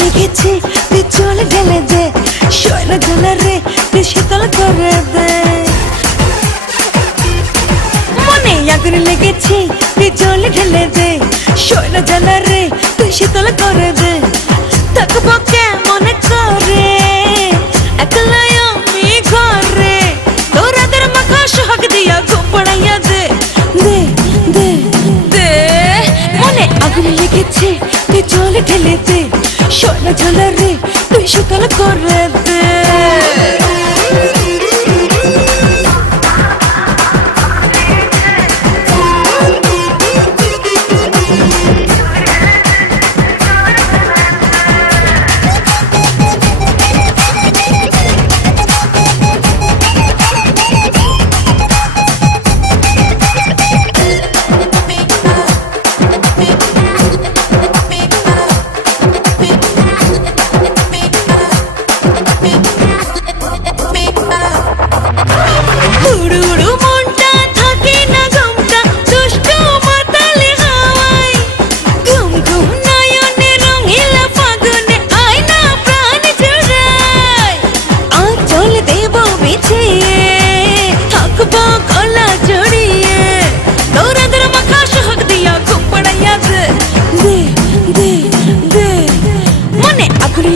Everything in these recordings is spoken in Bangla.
লেগেছে তুই জল ঢেলে দে, শৈলা জ্বালা রে তুই শীতল করে দে। মনে আগুন লেগেছে তুই জল ঢেলে দে, শৈলা জ্বালা রে তুই শীতল করে দে। থাকবো কেমন করে একলাই আমি ঘরে, তোরাদের মাখা সোহাগ দিয়া ঘুম পড়াইয়া দে দে দে দে। মনে আগুন লেগেছে তুই জল ঢেলে দে, শৈলা জ্বালা রে তুই শীতল করে দে।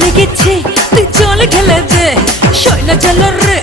লেগেছে তুই জল ঢেলে দে, শৈলা জ্বালা রে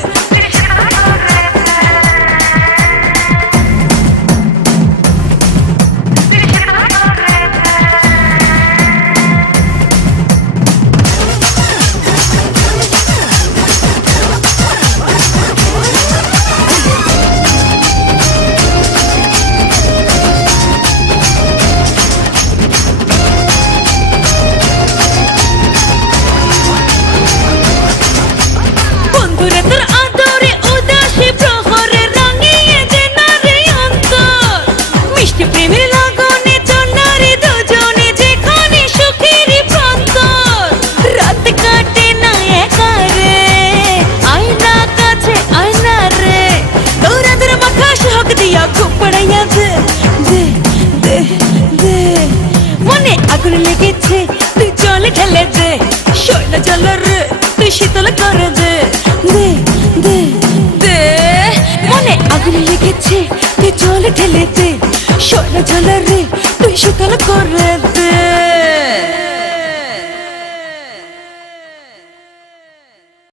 আগুন লেগেছে তুই জল ঢেলে দে, শৈলা জ্বালা রে তুই শীতল করে দে দে দে দে। মনে আগুন লেগেছে তুই জল ঢেলে দে, শৈলা জ্বালা রে তুই শীতল করে